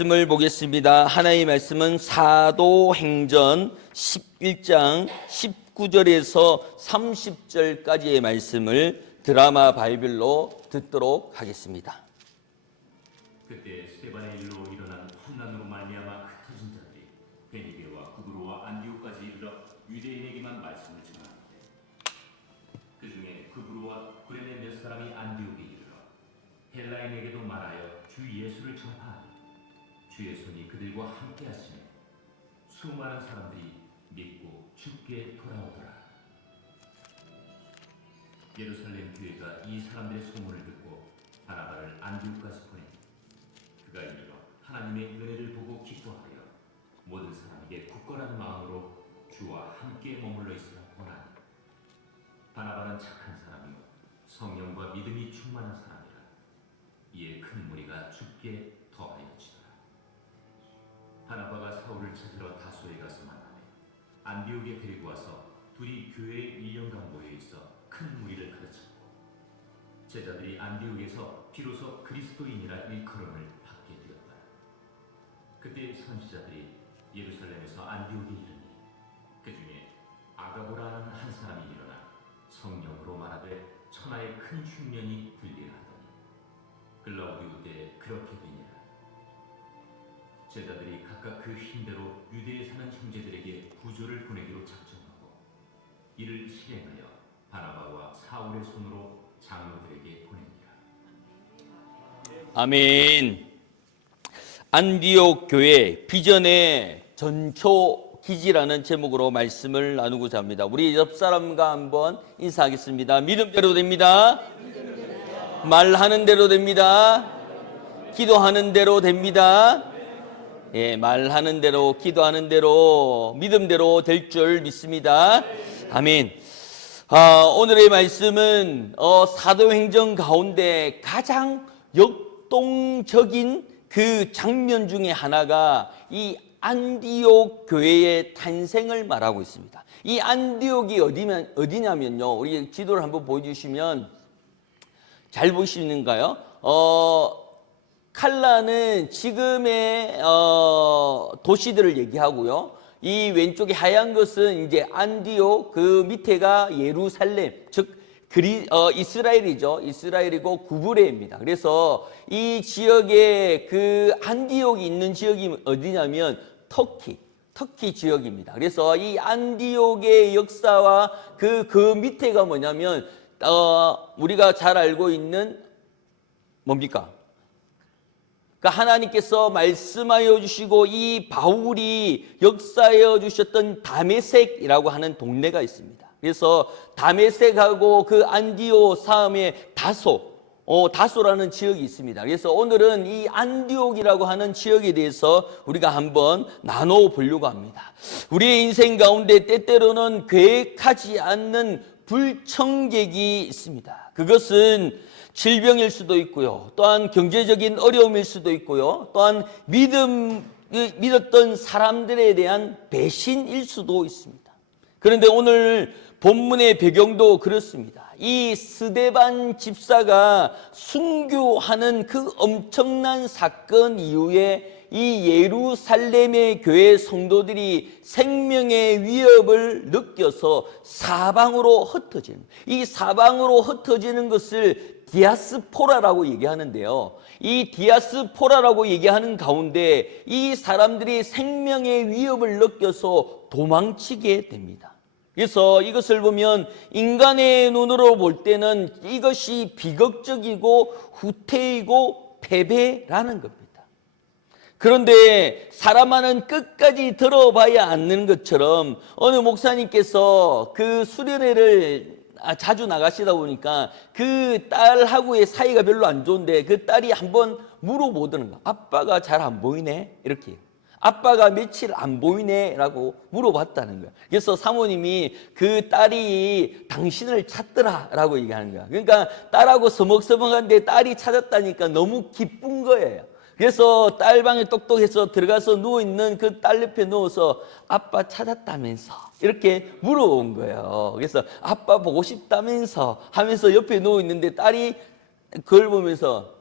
말씀을 보겠습니다. 하나님의 말씀은 사도행전 11장 19절에서 30절까지의 말씀을 드라마 바이블로 듣도록 하겠습니다. 그때 스데반의 일로 일어난 환난으로 말미암아 흩어진 자들이 베니게와 구브로와 안디옥까지 이르러 유대인에게만 말씀을 전하는데 그 중에 구브로와 구레네 몇 사람이 안디옥에 이르러 헬라인에게도 말하여 주 예수를 전파하니 주의 손이 그들과 함께 하시매 수많은 사람들이 믿고 주께 돌아오더라. 예루살렘 교회가 이 사람들의 소문을 듣고 바나바를 안디옥까지 보내 그가 이르러 하나님의 은혜를 보고 기뻐하여 모든 사람에게 굳건한 마음으로 주와 함께 머물러 있으라 원하니 바나바는 착한 사람이요 성령과 믿음이 충만한 사람이라. 이에 큰 무리가 주께 더하여지더라. 바나바가 사울을 찾으러 다소에 가서 만나매 안디옥에 데리고 와서 둘이 교회에 1년간 모여 있어 큰 무리를 가르쳤고 제자들이 안디옥에서 비로소 그리스도인이라 일컬음을 받게 되었다. 그때 선지자들이 예루살렘에서 안디옥에 이르니 그 중에 아가보라는 한 사람이 일어나 성령으로 말하되 천하의 큰 흉년이 불길하더니 글라우디오 때에 그렇게 되니라. 제자들이 각각 그 힘대로 유대에 사는 형제들에게 구조를 보내기로 작정하고 이를 실행하여 바나바와 사울의 손으로 장로들에게 보냅니다. 아멘. 안디옥 교회 비전의 전초 기지라는 제목으로 말씀을 나누고자 합니다. 우리 옆 사람과 한번 인사하겠습니다. 믿음대로 됩니다. 말하는 대로 됩니다. 기도하는 대로 됩니다. 예, 말하는 대로, 기도하는 대로, 믿음대로 될 줄 믿습니다. 아멘. 오늘의 말씀은 사도행전 가운데 가장 역동적인 그 장면 중에 하나가 이 안디옥 교회의 탄생을 말하고 있습니다. 이 안디옥이 어디냐면요. 우리 지도를 한번 보여주시면 잘 보시는가요? 칼라는 지금의 도시들을 얘기하고요. 이 왼쪽에 하얀 것은 이제 안디옥, 그 밑에가 예루살렘, 즉 이스라엘이죠. 이스라엘이고 구브레입니다. 그래서 이 지역에 그 안디옥이 있는 지역이 어디냐면 터키 지역입니다. 그래서 이 안디옥의 역사와 그 밑에가 뭐냐면 우리가 잘 알고 있는 뭡니까? 그러니까 하나님께서 말씀하여 주시고 이 바울이 역사하여 주셨던 다메섹이라고 하는 동네가 있습니다. 그래서 다메섹하고 그 안디옥 사음에 다소라는 지역이 있습니다. 그래서 오늘은 이 안디옥이라고 하는 지역에 대해서 우리가 한번 나눠 보려고 합니다. 우리의 인생 가운데 때때로는 계획하지 않는 불청객이 있습니다. 그것은 질병일 수도 있고요. 또한 경제적인 어려움일 수도 있고요. 또한 믿었던 사람들에 대한 배신일 수도 있습니다. 그런데 오늘 본문의 배경도 그렇습니다. 이 스데반 집사가 순교하는 그 엄청난 사건 이후에 이 예루살렘의 교회 성도들이 생명의 위협을 느껴서 사방으로 흩어지는, 이 사방으로 흩어지는 것을 디아스포라라고 얘기하는데요. 이 디아스포라라고 얘기하는 가운데 이 사람들이 생명의 위협을 느껴서 도망치게 됩니다. 그래서 이것을 보면 인간의 눈으로 볼 때는 이것이 비극적이고 후퇴이고 패배라는 겁니다. 그런데 사람만은 끝까지 들어봐야 않는 것처럼 어느 목사님께서 그 수련회를 자주 나가시다 보니까 그 딸하고의 사이가 별로 안 좋은데 그 딸이 한번 물어보더는 거야. 아빠가 잘 안 보이네? 이렇게. 아빠가 며칠 안 보이네? 라고 물어봤다는 거야. 그래서 사모님이 그 딸이 당신을 찾더라 라고 얘기하는 거야. 그러니까 딸하고 서먹서먹한데 딸이 찾았다니까 너무 기쁜 거예요. 그래서 딸 방에 똑똑해서 들어가서 누워있는 그 딸 옆에 누워서 아빠 찾았다면서 이렇게 물어본 거예요. 그래서 아빠 보고 싶다면서 하면서 옆에 누워있는데 딸이 그걸 보면서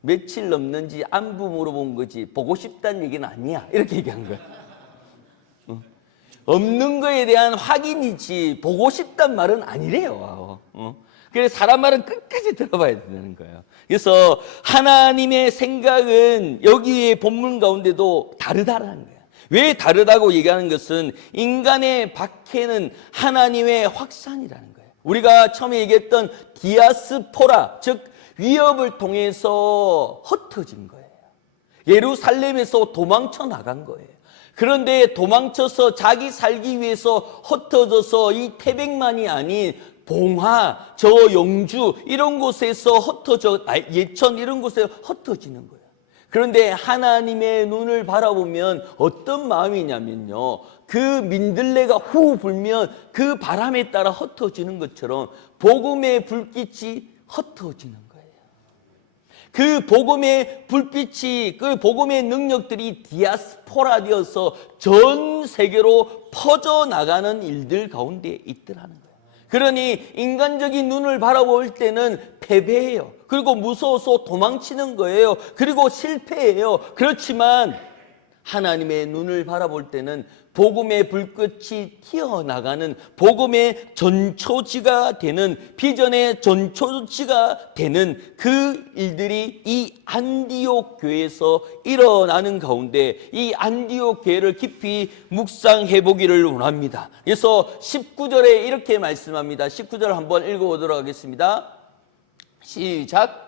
며칠 넘는지 안부 물어본 거지 보고 싶다는 얘기는 아니야. 이렇게 얘기한 거야. 없는 거에 대한 확인이지 보고 싶단 말은 아니래요. 그래서 사람 말은 끝까지 들어봐야 되는 거예요. 그래서 하나님의 생각은 여기에 본문 가운데도 다르다라는 거예요. 왜 다르다고 얘기하는 것은 인간의 박해는 하나님의 확산이라는 거예요. 우리가 처음에 얘기했던 디아스포라, 즉 위협을 통해서 흩어진 거예요. 예루살렘에서 도망쳐 나간 거예요. 그런데 도망쳐서 자기 살기 위해서 흩어져서 이 태백만이 아닌 봉화, 저 영주 이런 곳에서 예천 이런 곳에 흩어지는 거예요. 그런데 하나님의 눈을 바라보면 어떤 마음이냐면요, 그 민들레가 후 불면 그 바람에 따라 흩어지는 것처럼 복음의 불빛이 흩어지는 거예요. 그 복음의 불빛이, 그 복음의 능력들이 디아스포라 되어서 전 세계로 퍼져나가는 일들 가운데 있더라는 거예요. 그러니 인간적인 눈을 바라볼 때는 패배해요. 그리고 무서워서 도망치는 거예요. 그리고 실패해요. 그렇지만 하나님의 눈을 바라볼 때는 복음의 불꽃이 튀어나가는 복음의 전초지가 되는, 비전의 전초지가 되는 그 일들이 이 안디옥 교회에서 일어나는 가운데 이 안디옥 교회를 깊이 묵상해 보기를 원합니다. 그래서 19절에 이렇게 말씀합니다. 19절 한번 읽어보도록 하겠습니다. 시작.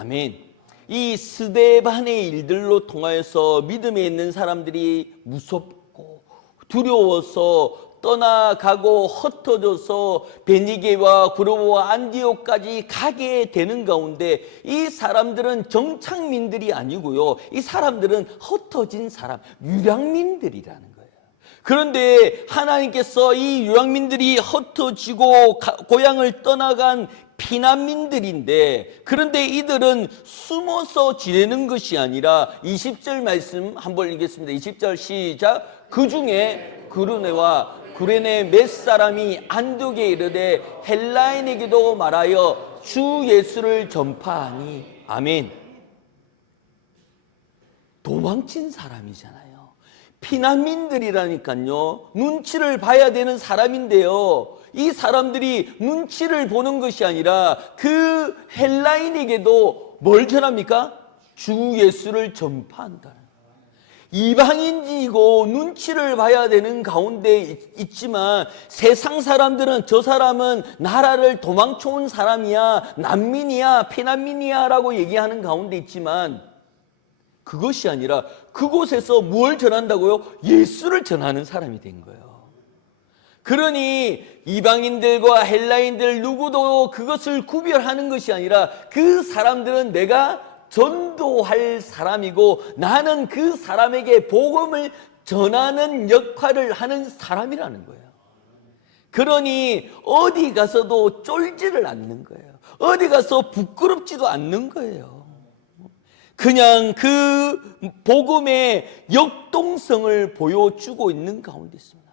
아멘. 이 스데반의 일들로 통하여서 믿음에 있는 사람들이 무섭고 두려워서 떠나가고 흩어져서 베니게와 구르보와 안디옥까지 가게 되는 가운데 이 사람들은 정착민들이 아니고요, 이 사람들은 흩어진 사람, 유랑민들이라는 거예요. 그런데 하나님께서 이 유랑민들이 흩어지고 고향을 떠나간 피난민들인데, 그런데 이들은 숨어서 지내는 것이 아니라 20절 말씀 한번 읽겠습니다. 20절 시작. 그 중에 그르네와 구레네 몇 사람이 안디옥에 이르되 헬라인에게도 말하여 주 예수를 전파하니. 아멘. 도망친 사람이잖아요. 피난민들이라니까요. 눈치를 봐야 되는 사람인데요, 이 사람들이 눈치를 보는 것이 아니라 그 헬라인에게도 뭘 전합니까? 주 예수를 전파한다. 이방인이고 눈치를 봐야 되는 가운데 있지만 세상 사람들은 저 사람은 나라를 도망쳐온 사람이야, 난민이야, 피난민이야 라고 얘기하는 가운데 있지만 그것이 아니라 그곳에서 뭘 전한다고요? 예수를 전하는 사람이 된 거예요. 그러니 이방인들과 헬라인들 누구도 그것을 구별하는 것이 아니라 그 사람들은 내가 전도할 사람이고 나는 그 사람에게 복음을 전하는 역할을 하는 사람이라는 거예요. 그러니 어디 가서도 쫄지를 않는 거예요. 어디 가서 부끄럽지도 않는 거예요. 그냥 그 복음의 역동성을 보여주고 있는 가운데 있습니다.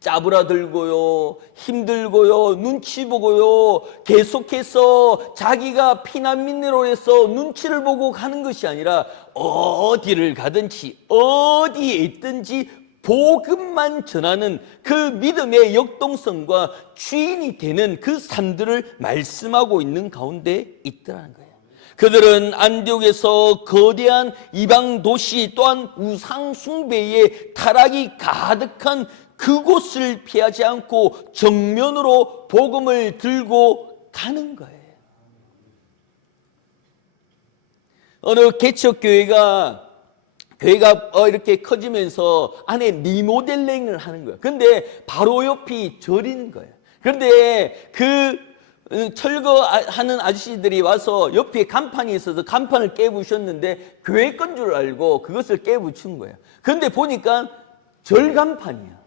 짜부라들고요, 힘들고요, 눈치 보고요, 계속해서 자기가 피난민으로 해서 눈치를 보고 가는 것이 아니라 어디를 가든지 어디에 있든지 복음만 전하는 그 믿음의 역동성과 주인이 되는 그 삶들을 말씀하고 있는 가운데 있더라는 거예요. 그들은 안디옥에서 거대한 이방 도시 또한 우상 숭배의 타락이 가득한 그곳을 피하지 않고 정면으로 복음을 들고 가는 거예요. 어느 개척교회가 이렇게 커지면서 안에 리모델링을 하는 거예요. 근데 바로 옆이 절인 거예요. 그런데 그 철거하는 아저씨들이 와서 옆에 간판이 있어서 간판을 깨부셨는데 교회 건 줄 알고 그것을 깨부춘 거예요. 그런데 보니까 절 간판이야.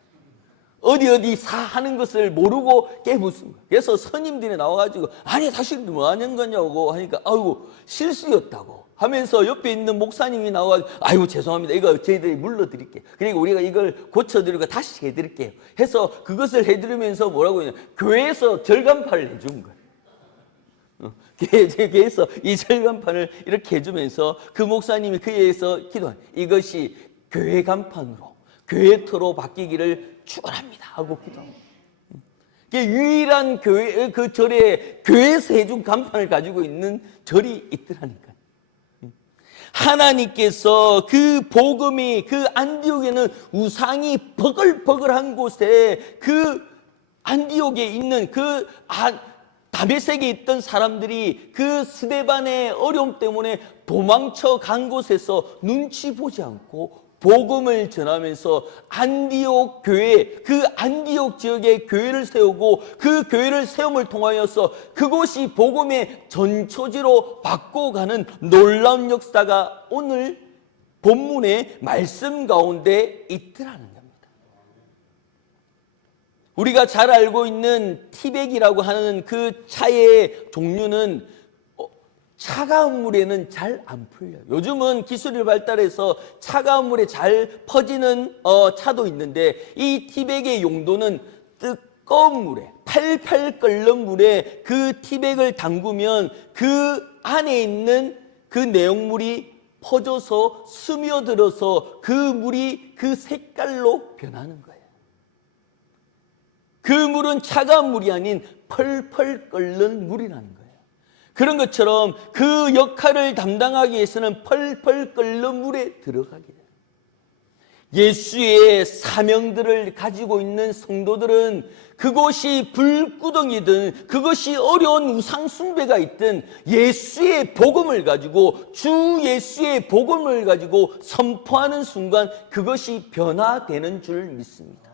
어디 하는 것을 모르고 깨묻은 거예요. 그래서 스님들이 나와가지고 아니 사실 뭐 하는 거냐고 하니까 아이고 실수였다고 하면서 옆에 있는 목사님이 나와가지고 아이고 죄송합니다. 이거 저희들이 물러드릴게요. 그리고 우리가 이걸 고쳐드리고 다시 해드릴게요. 해서 그것을 해드리면서 뭐라고 하냐, 교회에서 절간판을 해준 거예요. 교회에서 이 절간판을 이렇게 해주면서 그 목사님이 그에 의해서 기도한 이것이 교회 간판으로 교회터로 바뀌기를 축원합니다 하고 기도합니다. 유일한 교회, 그 절에 교회에서 해준 간판을 가지고 있는 절이 있더라니까요. 하나님께서 그 복음이 그 안디옥에는 우상이 버글버글한 곳에 그 안디옥에 있는 그 다메섹에 있던 사람들이 그 스데반의 어려움 때문에 도망쳐 간 곳에서 눈치 보지 않고 복음을 전하면서 안디옥 교회, 그 안디옥 지역에 교회를 세우고 그 교회를 세움을 통하여서 그곳이 복음의 전초지로 바꿔가는 놀라운 역사가 오늘 본문의 말씀 가운데 있더라는 겁니다. 우리가 잘 알고 있는 티백이라고 하는 그 차의 종류는 차가운 물에는 잘 안 풀려요. 요즘은 기술이 발달해서 차가운 물에 잘 퍼지는 차도 있는데 이 티백의 용도는 뜨거운 물에 팔팔 끓는 물에 그 티백을 담그면 그 안에 있는 그 내용물이 퍼져서 스며들어서 그 물이 그 색깔로 변하는 거예요. 그 물은 차가운 물이 아닌 펄펄 끓는 물이라는 거예요. 그런 것처럼 그 역할을 담당하기 위해서는 펄펄 끓는 물에 들어가게 돼요. 예수의 사명들을 가지고 있는 성도들은 그것이 불구덩이든 그것이 어려운 우상 숭배가 있든 예수의 복음을 가지고 주 예수의 복음을 가지고 선포하는 순간 그것이 변화되는 줄 믿습니다.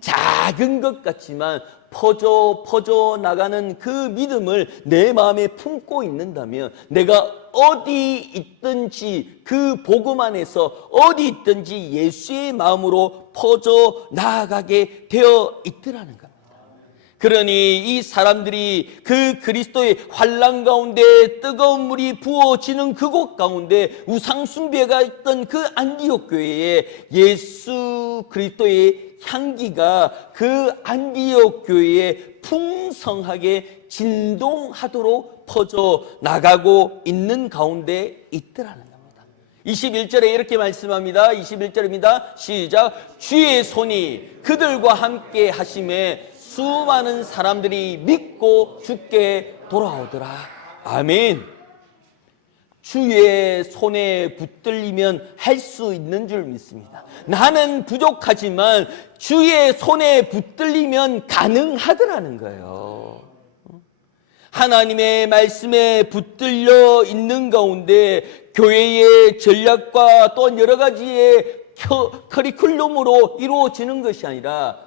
작은 것 같지만 퍼져 나가는 그 믿음을 내 마음에 품고 있는다면 내가 어디 있든지 그 복음 안에서 어디 있든지 예수의 마음으로 퍼져 나아가게 되어 있더라는 겁니다. 그러니 이 사람들이 그 그리스도의 환난 가운데 뜨거운 물이 부어지는 그곳 가운데 우상 숭배가 있던 그 안디옥 교회에 예수 그리스도의 향기가 그 안디옥 교회에 풍성하게 진동하도록 퍼져 나가고 있는 가운데 있더라는 겁니다. 21절에 이렇게 말씀합니다. 21절입니다. 시작. 주의 손이 그들과 함께 하심에 수많은 사람들이 믿고 주께 돌아오더라. 아멘. 주의 손에 붙들리면 할 수 있는 줄 믿습니다. 나는 부족하지만 주의 손에 붙들리면 가능하더라는 거예요. 하나님의 말씀에 붙들려 있는 가운데 교회의 전략과 또 여러 가지의 커리큘럼으로 이루어지는 것이 아니라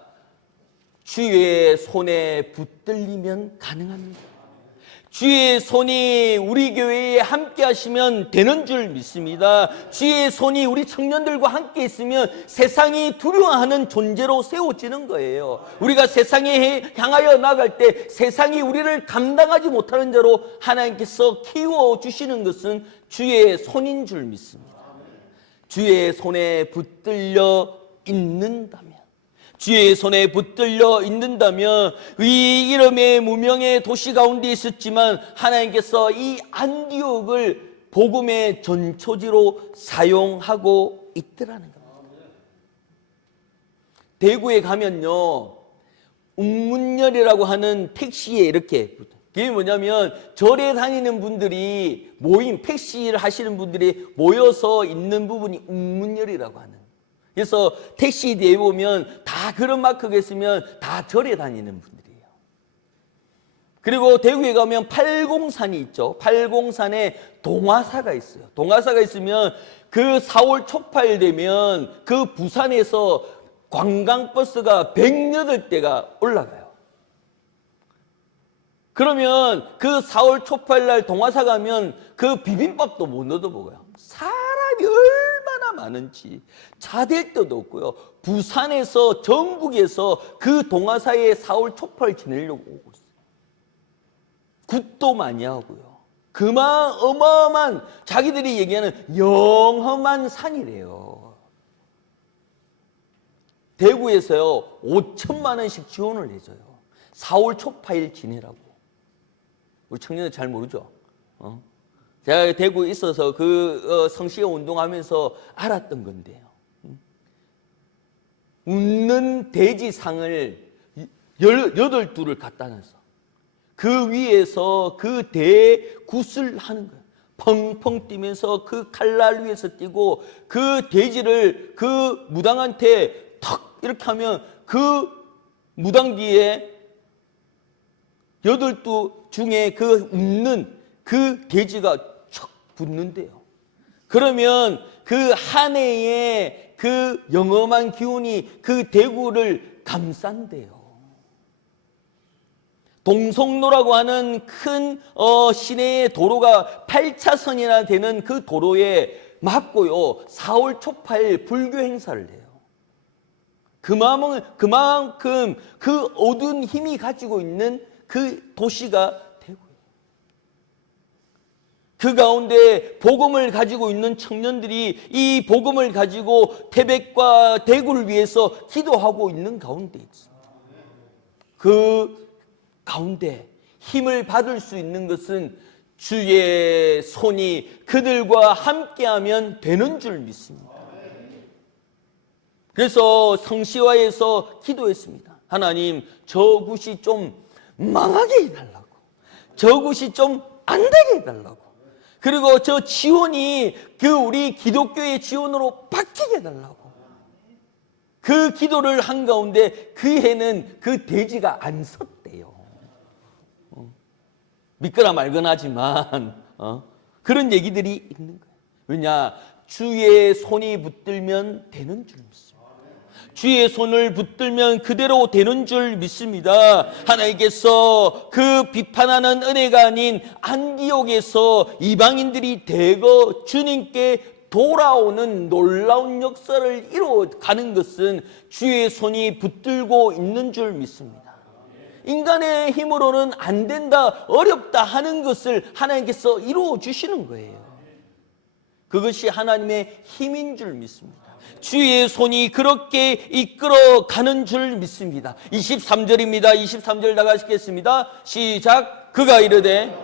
주의 손에 붙들리면 가능합니다. 주의 손이 우리 교회에 함께 하시면 되는 줄 믿습니다. 주의 손이 우리 청년들과 함께 있으면 세상이 두려워하는 존재로 세워지는 거예요. 우리가 세상에 향하여 나갈 때 세상이 우리를 감당하지 못하는 자로 하나님께서 키워주시는 것은 주의 손인 줄 믿습니다. 주의 손에 붙들려 있는다면, 주의 손에 붙들려 있는다면 이 이름의 무명의 도시 가운데 있었지만 하나님께서 이 안디옥을 복음의 전초지로 사용하고 있더라는 겁니다. 대구에 가면요, 웅문열이라고 하는 택시에 이렇게 붙어요. 그게 뭐냐면 절에 다니는 분들이 모임, 택시를 하시는 분들이 모여서 있는 부분이 웅문열이라고 하는. 그래서 택시 뒤에 보면 다 그런 마크가 있으면 다 절에 다니는 분들이에요. 그리고 대구에 가면 팔공산이 있죠. 팔공산에 동화사가 있어요. 동화사가 있으면 그 4월 초팔 되면 그 부산에서 관광버스가 108대가 올라가요. 그러면 그 4월 초팔 날 동화사 가면 그 비빔밥도 못 얻어 먹어요. 사람이 얼마나 많은지 자될 데도 없고요. 부산에서 전국에서 그 동화사에 4월 초파를 지내려고 오고 있어요. 굿도 많이 하고요. 그만 어마어마한 자기들이 얘기하는 영험한 산이래요. 대구에서요 5천만 원씩 지원을 해줘요. 4월 초파일 지내라고. 우리 청년들 잘 모르죠? 제가 대구에 있어서 그 성시경 운동하면서 알았던 건데요. 웃는 돼지상을 8두를 갖다 놔서 그 위에서 그 대굿을 하는 거예요. 펑펑 뛰면서 그 칼날 위에서 뛰고 그 돼지를 그 무당한테 턱 이렇게 하면 그 무당 뒤에 8두 중에 그 웃는 그 돼지가 척 붙는데요. 그러면 그 한 해의 그 영험한 기운이 그 대구를 감싼대요. 동성로라고 하는 큰 시내의 도로가 8차선이나 되는 그 도로에 막고요 4월 초파일 불교 행사를 해요. 그만큼 그 어두운 힘이 가지고 있는 그 도시가 대구예요. 그 가운데 복음을 가지고 있는 청년들이 이 복음을 가지고 태백과 대구를 위해서 기도하고 있는 가운데 있습니다. 그 가운데 힘을 받을 수 있는 것은 주의 손이 그들과 함께하면 되는 줄 믿습니다. 그래서 성시화에서 기도했습니다. 하나님, 저 굿이 좀 망하게 해달라고, 저 굿이 좀 안 되게 해달라고, 그리고 저 지원이 그 우리 기독교의 지원으로 바뀌게 해달라고. 그 기도를 한 가운데 그 해는 그 돼지가 안 섰대요. 믿거나 말거나 하지만 그런 얘기들이 있는 거예요. 왜냐? 주의 손이 붙들면 되는 줄 믿습니다. 주의 손을 붙들면 그대로 되는 줄 믿습니다. 하나님께서 그 비판하는 은혜가 아닌 안디옥에서 이방인들이 대거 주님께 돌아오는 놀라운 역사를 이루어가는 것은 주의 손이 붙들고 있는 줄 믿습니다. 인간의 힘으로는 안 된다, 어렵다 하는 것을 하나님께서 이루어 주시는 거예요. 그것이 하나님의 힘인 줄 믿습니다. 주의 손이 그렇게 이끌어 가는 줄 믿습니다. 23절입니다. 23절 나가시겠습니다. 시작. 그가 이르되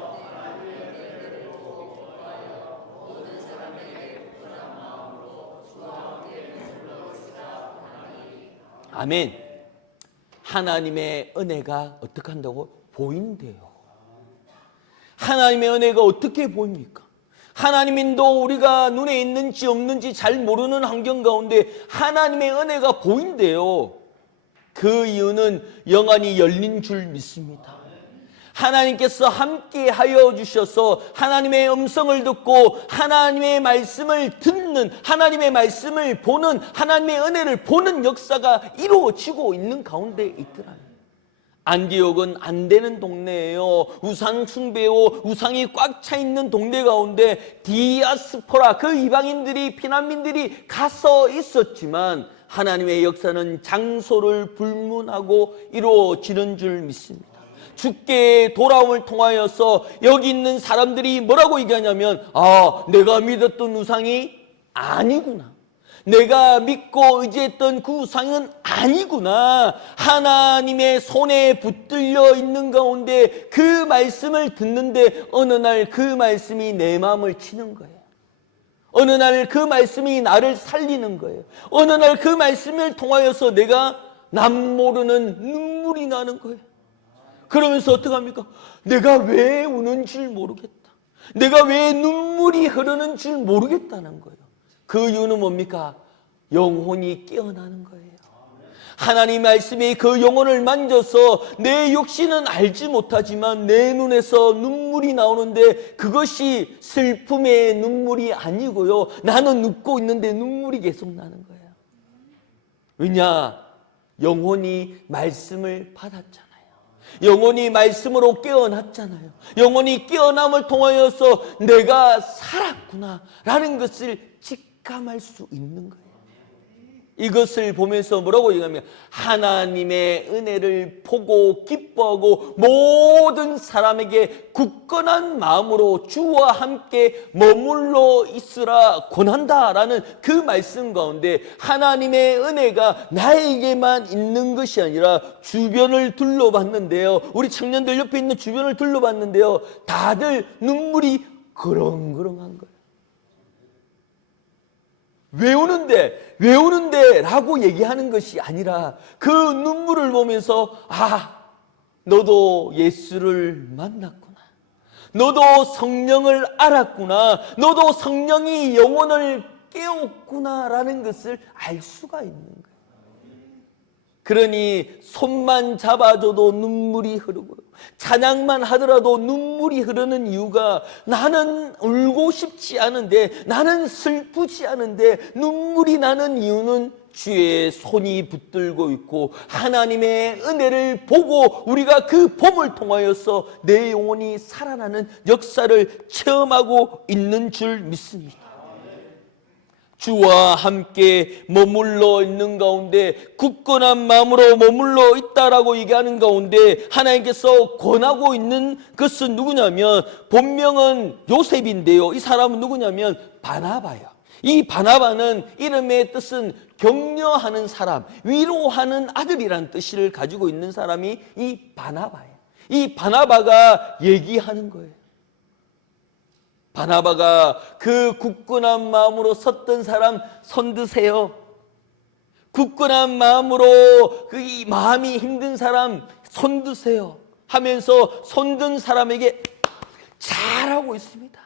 아멘. 하나님의 은혜가 어떻게 한다고? 보인대요. 하나님의 은혜가 어떻게 보입니까? 하나님인도 우리가 눈에 있는지 없는지 잘 모르는 환경 가운데 하나님의 은혜가 보인대요. 그 이유는 영안이 열린 줄 믿습니다. 하나님께서 함께 하여 주셔서 하나님의 음성을 듣고 하나님의 말씀을 듣는, 하나님의 말씀을 보는, 하나님의 은혜를 보는 역사가 이루어지고 있는 가운데 있더라고요. 안디옥은 안 되는 동네예요. 우상 숭배요, 우상이 꽉 차 있는 동네 가운데 디아스포라, 그 이방인들이, 피난민들이 가서 있었지만 하나님의 역사는 장소를 불문하고 이루어지는 줄 믿습니다. 주께 돌아옴을 통하여서 여기 있는 사람들이 뭐라고 얘기하냐면, 아, 내가 믿었던 우상이 아니구나. 내가 믿고 의지했던 그 우상은 아니구나. 하나님의 손에 붙들려 있는 가운데 그 말씀을 듣는데 어느 날 그 말씀이 내 마음을 치는 거예요. 어느 날 그 말씀이 나를 살리는 거예요. 어느 날 그 말씀을 통하여서 내가 남 모르는 눈물이 나는 거예요. 그러면서 어떡합니까? 내가 왜 우는 줄 모르겠다. 내가 왜 눈물이 흐르는 줄 모르겠다는 거예요. 그 이유는 뭡니까? 영혼이 깨어나는 거예요. 하나님 말씀이 그 영혼을 만져서 내 육신은 알지 못하지만 내 눈에서 눈물이 나오는데 그것이 슬픔의 눈물이 아니고요. 나는 웃고 있는데 눈물이 계속 나는 거예요. 왜냐? 영혼이 말씀을 받았잖아요. 영혼이 말씀으로 깨어났잖아요. 영혼이 깨어남을 통하여서 내가 살았구나 라는 것을 체감할 수 있는 거예요. 이것을 보면서 뭐라고 얘기하면 하나님의 은혜를 보고 기뻐하고 모든 사람에게 굳건한 마음으로 주와 함께 머물러 있으라 권한다라는 그 말씀 가운데 하나님의 은혜가 나에게만 있는 것이 아니라 주변을 둘러봤는데요. 우리 청년들 옆에 있는 주변을 둘러봤는데요. 다들 눈물이 그렁그렁한 거예요. 왜 우는데 라고 얘기하는 것이 아니라 그 눈물을 보면서 너도 예수를 만났구나. 너도 성령을 알았구나. 너도 성령이 영혼을 깨웠구나라는 것을 알 수가 있는 거예요. 그러니 손만 잡아줘도 눈물이 흐르고요. 찬양만 하더라도 눈물이 흐르는 이유가 나는 울고 싶지 않은데, 나는 슬프지 않은데 눈물이 나는 이유는 주의 손이 붙들고 있고 하나님의 은혜를 보고 우리가 그 봄을 통하여서 내 영혼이 살아나는 역사를 체험하고 있는 줄 믿습니다. 주와 함께 머물러 있는 가운데 굳건한 마음으로 머물러 있다라고 얘기하는 가운데 하나님께서 권하고 있는 것은 누구냐면 본명은 요셉인데요. 이 사람은 누구냐면 바나바예요. 이 바나바는 이름의 뜻은 격려하는 사람, 위로하는 아들이라는 뜻을 가지고 있는 사람이 이 바나바예요. 이 바나바가 얘기하는 거예요. 바나바가 그 굳건한 마음으로 섰던 사람 손 드세요. 굳건한 마음으로 이 마음이 힘든 사람 손 드세요 하면서 손든 사람에게 잘하고 있습니다.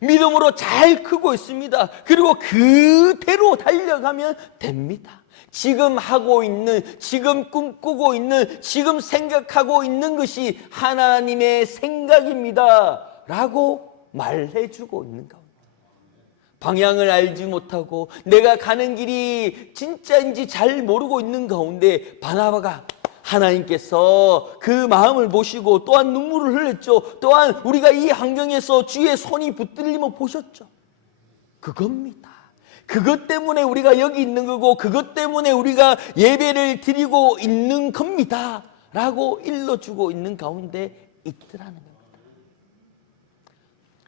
믿음으로 잘 크고 있습니다. 그리고 그대로 달려가면 됩니다. 지금 하고 있는, 지금 꿈꾸고 있는, 지금 생각하고 있는 것이 하나님의 생각입니다 라고 말해주고 있는 가운데 방향을 알지 못하고 내가 가는 길이 진짜인지 잘 모르고 있는 가운데 바나바가 하나님께서 그 마음을 보시고 또한 눈물을 흘렸죠. 또한 우리가 이 환경에서 주의 손이 붙들림을 보셨죠. 그겁니다. 그것 때문에 우리가 여기 있는 거고 그것 때문에 우리가 예배를 드리고 있는 겁니다 라고 일러주고 있는 가운데 있더라는 겁니다.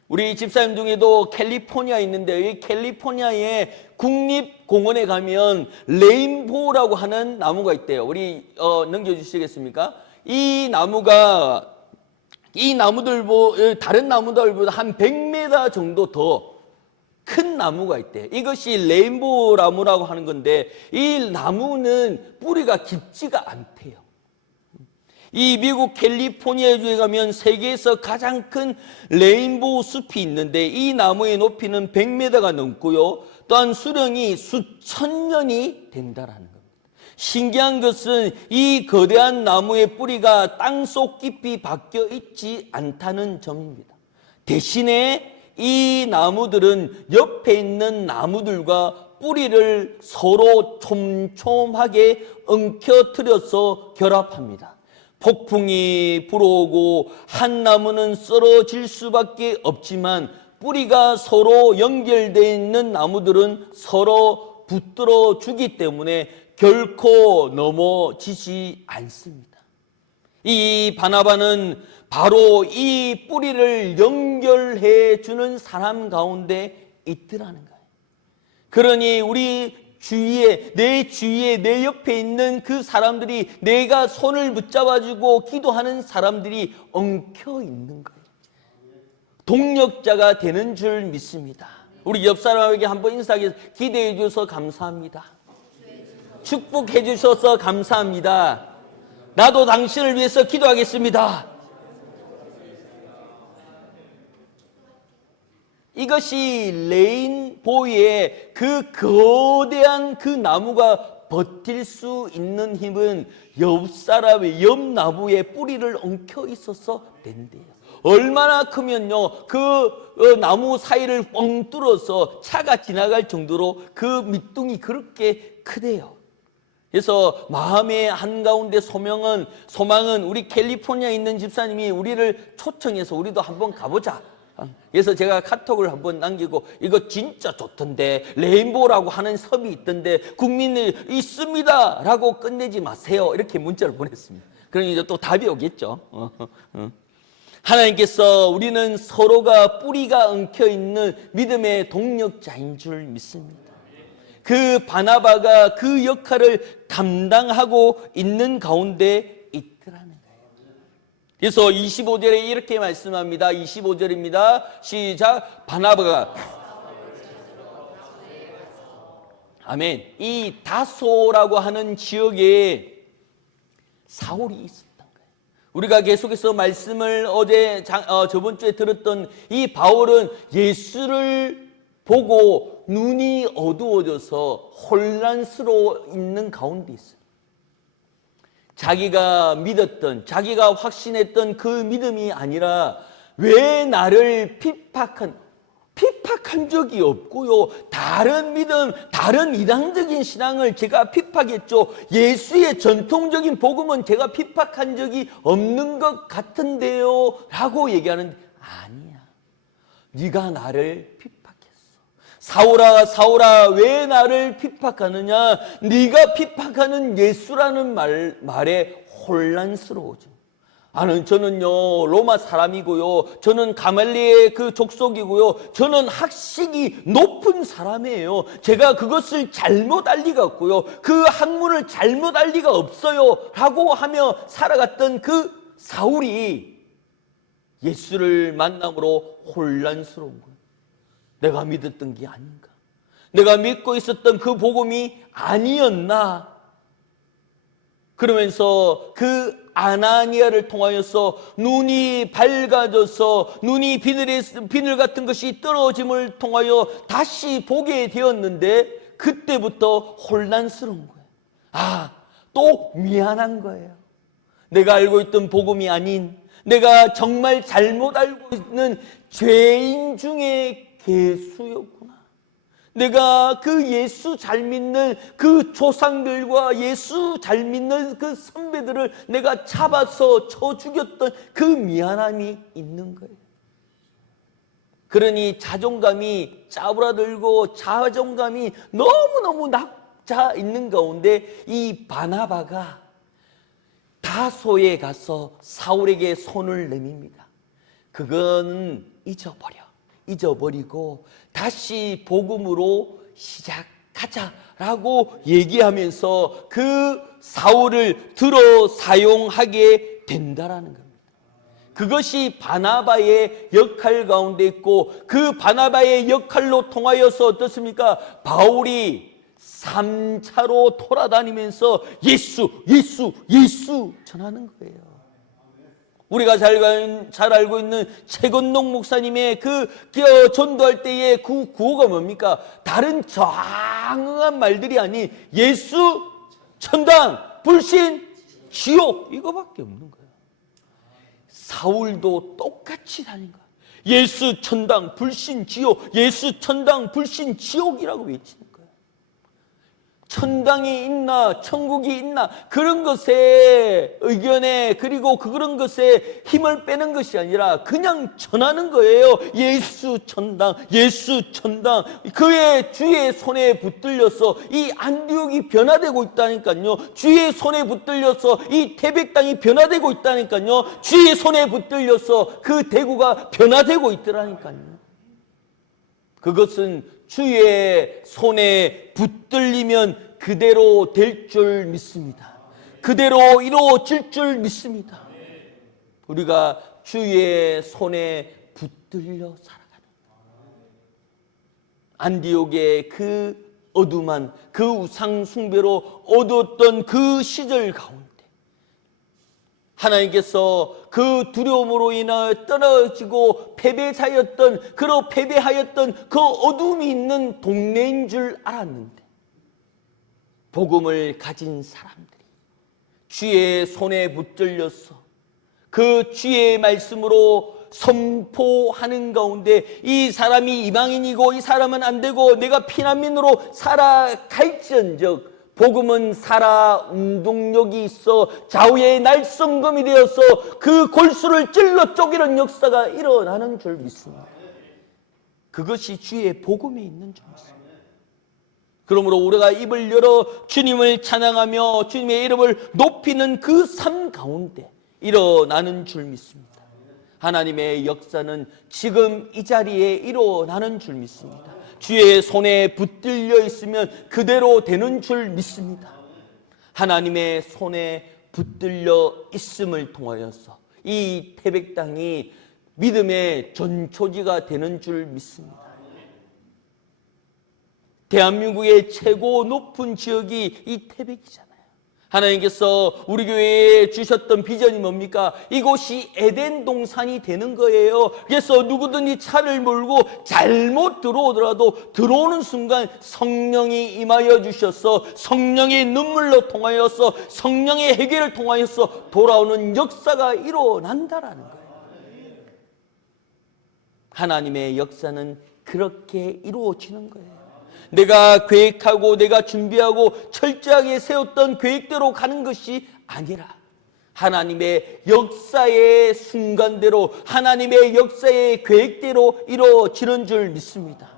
우리 집사님 중에도 캘리포니아에 있는데 이 캘리포니아의 국립공원에 가면 레인보우라고 하는 나무가 있대요. 우리 넘겨주시겠습니까? 이 나무가 다른 나무들보다 한 100m 정도 더 큰 나무가 있대요. 이것이 레인보우 나무라고 하는 건데 이 나무는 뿌리가 깊지가 않대요. 이 미국 캘리포니아주에 가면 세계에서 가장 큰 레인보우 숲이 있는데 이 나무의 높이는 100m가 넘고요. 또한 수령이 수천 년이 된다라는 겁니다. 신기한 것은 이 거대한 나무의 뿌리가 땅속 깊이 박혀 있지 않다는 점입니다. 대신에 이 나무들은 옆에 있는 나무들과 뿌리를 서로 촘촘하게 엉켜뜨려서 결합합니다. 폭풍이 불어오고 한 나무는 쓰러질 수밖에 없지만 뿌리가 서로 연결되어 있는 나무들은 서로 붙들어 주기 때문에 결코 넘어지지 않습니다. 이 바나바는 바로 이 뿌리를 연결해 주는 사람 가운데 있더라는 거예요. 그러니 우리 주위에, 내 옆에 있는 그 사람들이 내가 손을 붙잡아주고 기도하는 사람들이 엉켜 있는 거예요. 동력자가 되는 줄 믿습니다. 우리 옆 사람에게 한번 인사하게 기대해 주셔서 감사합니다. 축복해 주셔서 감사합니다. 나도 당신을 위해서 기도하겠습니다. 이것이 레인보우의 그 거대한 그 나무가 버틸 수 있는 힘은 옆 사람의 옆 나무에 뿌리를 엉켜 있어서 된대요. 얼마나 크면요, 그 나무 사이를 뻥 뚫어서 차가 지나갈 정도로 그 밑둥이 그렇게 크대요. 그래서 마음의 한가운데 소망은 우리 캘리포니아에 있는 집사님이 우리를 초청해서 우리도 한번 가보자. 그래서 제가 카톡을 한번 남기고 이거 진짜 좋던데 레인보우라고 하는 섬이 있던데 국민이 있습니다 라고 끝내지 마세요 이렇게 문자를 보냈습니다. 그러니 이제 또 답이 오겠죠. 하나님께서 우리는 서로가 뿌리가 엉켜있는 믿음의 동력자인 줄 믿습니다. 그 바나바가 그 역할을 감당하고 있는 가운데 있더라는 거예요. 그래서 25절에 이렇게 말씀합니다. 25절입니다. 시작. 바나바가 아멘. 이 다소라고 하는 지역에 사울이 있었던 거예요. 우리가 계속해서 말씀을 저번 주에 들었던 이 바울은 예수를 보고 눈이 어두워져서 혼란스러워 있는 가운데 있어요. 자기가 믿었던, 자기가 확신했던 그 믿음이 아니라 왜 나를 핍박한 적이 없고요. 다른 믿음, 다른 이단적인 신앙을 제가 핍박했죠. 예수의 전통적인 복음은 제가 핍박한 적이 없는 것 같은데요. 라고 얘기하는데 아니야. 네가 나를 핍박했어. 사울아 사울아 왜 나를 핍박하느냐. 네가 핍박하는 예수라는 말에 혼란스러워져. 저는요 로마 사람이고요, 저는 가말리의 그 족속이고요, 저는 학식이 높은 사람이에요. 제가 그것을 잘못 알 리가 없고요, 그 학문을 잘못 알 리가 없어요 라고 하며 살아갔던 그 사울이 예수를 만남으로 혼란스러운 거예요. 내가 믿었던 게 아닌가, 내가 믿고 있었던 그 복음이 아니었나. 그러면서 그 아나니아를 통하여서 눈이 밝아져서 눈이 비늘 같은 것이 떨어짐을 통하여 다시 보게 되었는데 그때부터 혼란스러운 거예요. 또 미안한 거예요. 내가 알고 있던 복음이 아닌, 내가 정말 잘못 알고 있는 죄인 중에 개수였구나. 내가 그 예수 잘 믿는 그 조상들과 예수 잘 믿는 그 선배들을 내가 잡아서 쳐 죽였던 그 미안함이 있는 거예요. 그러니 자존감이 짜부라들고 자존감이 너무너무 낙자 있는 가운데 이 바나바가 다소에 가서 사울에게 손을 내밉니다. 그건 잊어버리고 다시 복음으로 시작하자라고 얘기하면서 그 사울을 들어 사용하게 된다라는 겁니다. 그것이 바나바의 역할 가운데 있고, 그 바나바의 역할로 통하여서 어떻습니까? 바울이 3차로 돌아다니면서 예수 전하는 거예요. 우리가 잘 알고 있는 최건동 목사님의 그 전도할 때의 그 구호가 뭡니까? 다른 장황한 말들이 아닌 예수, 천당, 불신, 지옥, 이거밖에 없는 거예요. 사울도 똑같이 다닌 거예요. 예수, 천당, 불신, 지옥, 예수, 천당, 불신, 지옥이라고 외치는 거예요. 천당이 있나 천국이 있나 그런 것에 의견에, 그리고 그런 것에 힘을 빼는 것이 아니라 그냥 전하는 거예요. 예수 천당, 예수 천당. 그의 주의 손에 붙들려서 이 안디옥이 변화되고 있다니까요. 주의 손에 붙들려서 이 태백 땅이 변화되고 있다니까요. 주의 손에 붙들려서 그 대구가 변화되고 있더라니까요. 그것은 주의 손에 붙들리면 그대로 될 줄 믿습니다. 그대로 이루어질 줄 믿습니다. 우리가 주의 손에 붙들려 살아가는 안디옥의 그 어둠한 그 우상 숭배로 어두웠던 그 시절 가운데 하나님께서 그 두려움으로 인하여 떨어지고 패배하였던 그 어둠이 있는 동네인 줄 알았는데, 복음을 가진 사람들이 주의 손에 붙들려서 그 주의 말씀으로 선포하는 가운데 이 사람이 이방인이고 이 사람은 안 되고 내가 피난민으로 살아갈지언정 복음은 살아 운동력이 있어 좌우의 날성검이 되어서 그 골수를 찔러 쪼개는 역사가 일어나는 줄 믿습니다. 그것이 주의 복음에 있는 줄 믿습니다. 그러므로 우리가 입을 열어 주님을 찬양하며 주님의 이름을 높이는 그 삶 가운데 일어나는 줄 믿습니다. 하나님의 역사는 지금 이 자리에 일어나는 줄 믿습니다. 주의 손에 붙들려 있으면 그대로 되는 줄 믿습니다. 하나님의 손에 붙들려 있음을 통하여서 이 태백 땅이 믿음의 전초지가 되는 줄 믿습니다. 대한민국의 최고 높은 지역이 이 태백이잖아요. 하나님께서 우리 교회에 주셨던 비전이 뭡니까? 이곳이 에덴 동산이 되는 거예요. 그래서 누구든지 차를 몰고 잘못 들어오더라도 들어오는 순간 성령이 임하여 주셔서 성령의 눈물로 통하여서 성령의 해결을 통하여서 돌아오는 역사가 일어난다라는 거예요. 하나님의 역사는 그렇게 이루어지는 거예요. 내가 계획하고 내가 준비하고 철저하게 세웠던 계획대로 가는 것이 아니라 하나님의 역사의 순간대로 하나님의 역사의 계획대로 이루어지는 줄 믿습니다.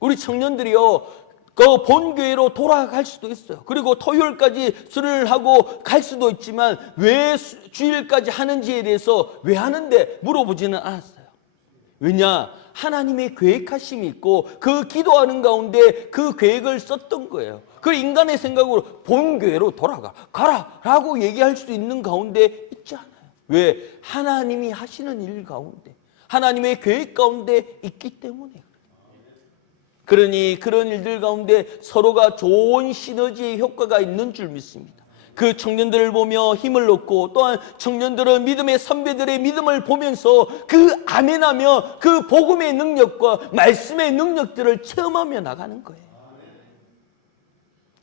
우리 청년들이요, 그 본교회로 돌아갈 수도 있어요. 그리고 토요일까지 수련을 하고 갈 수도 있지만 왜 주일까지 하는지에 대해서 왜 하는데 물어보지는 않았어요. 왜냐? 하나님의 계획하심이 있고 그 기도하는 가운데 그 계획을 썼던 거예요. 그 인간의 생각으로 본교회로 가라 라고 얘기할 수 있는 가운데 있지 않아요. 왜? 하나님이 하시는 일 가운데 하나님의 계획 가운데 있기 때문에. 그러니 그런 일들 가운데 서로가 좋은 시너지의 효과가 있는 줄 믿습니다. 그 청년들을 보며 힘을 얻고 또한 청년들은 믿음의 선배들의 믿음을 보면서 그 아멘하며 그 복음의 능력과 말씀의 능력들을 체험하며 나가는 거예요.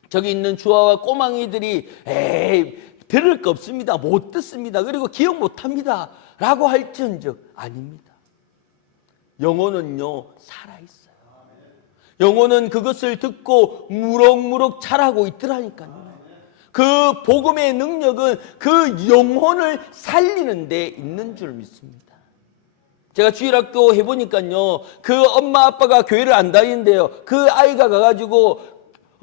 저기 있는 주아와 꼬망이들이 에이 들을 거 없습니다. 못 듣습니다. 그리고 기억 못합니다. 라고 할지언정 아닙니다. 영혼은요 살아있어요. 영혼은 그것을 듣고 무럭무럭 자라고 있더라니까요. 그 복음의 능력은 그 영혼을 살리는 데 있는 줄 믿습니다. 제가 주일학교 해보니까요, 그 엄마 아빠가 교회를 안 다니는데요, 그 아이가 가가지고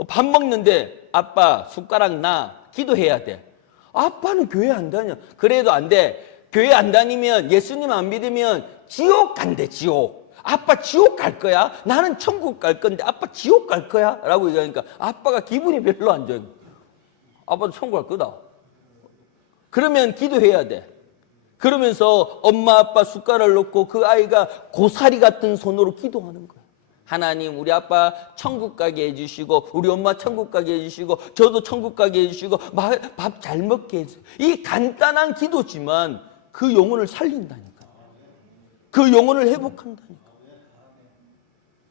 밥 먹는데 아빠 숟가락 놔, 기도해야 돼. 아빠는 교회 안 다녀. 그래도 안 돼. 교회 안 다니면, 예수님 안 믿으면 지옥 간대, 지옥. 아빠 지옥 갈 거야? 나는 천국 갈 건데 아빠 지옥 갈 거야? 라고 얘기하니까 아빠가 기분이 별로 안 좋아요. 아빠도 천국 갈 거다. 그러면 기도해야 돼. 그러면서 엄마 아빠 숟가락을 놓고 그 아이가 고사리 같은 손으로 기도하는 거예요. 하나님, 우리 아빠 천국 가게 해주시고 우리 엄마 천국 가게 해주시고 저도 천국 가게 해주시고 밥 잘 먹게 해주세요. 이 간단한 기도지만 그 영혼을 살린다니까요. 그 영혼을 회복한다니까요.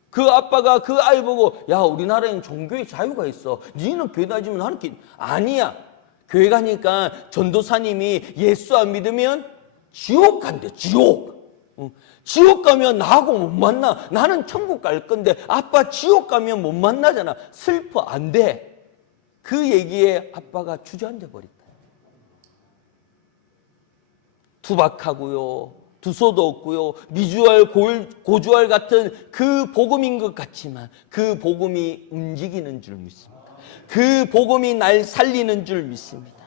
그 아빠가 그 아이 보고, 야, 우리나라에는 종교의 자유가 있어. 니는 교회 다니면 나는 아니야. 교회 가니까 전도사님이 예수 안 믿으면 지옥 간대, 지옥. 지옥 가면 나하고 못 만나. 나는 천국 갈 건데 아빠 지옥 가면 못 만나잖아. 슬퍼, 안 돼. 그 얘기에 아빠가 주저앉아 버렸다. 투박하고요, 두서도 없고요, 미주알, 고주알 같은 그 복음인 것 같지만 그 복음이 움직이는 줄 믿습니다. 그 복음이 날 살리는 줄 믿습니다.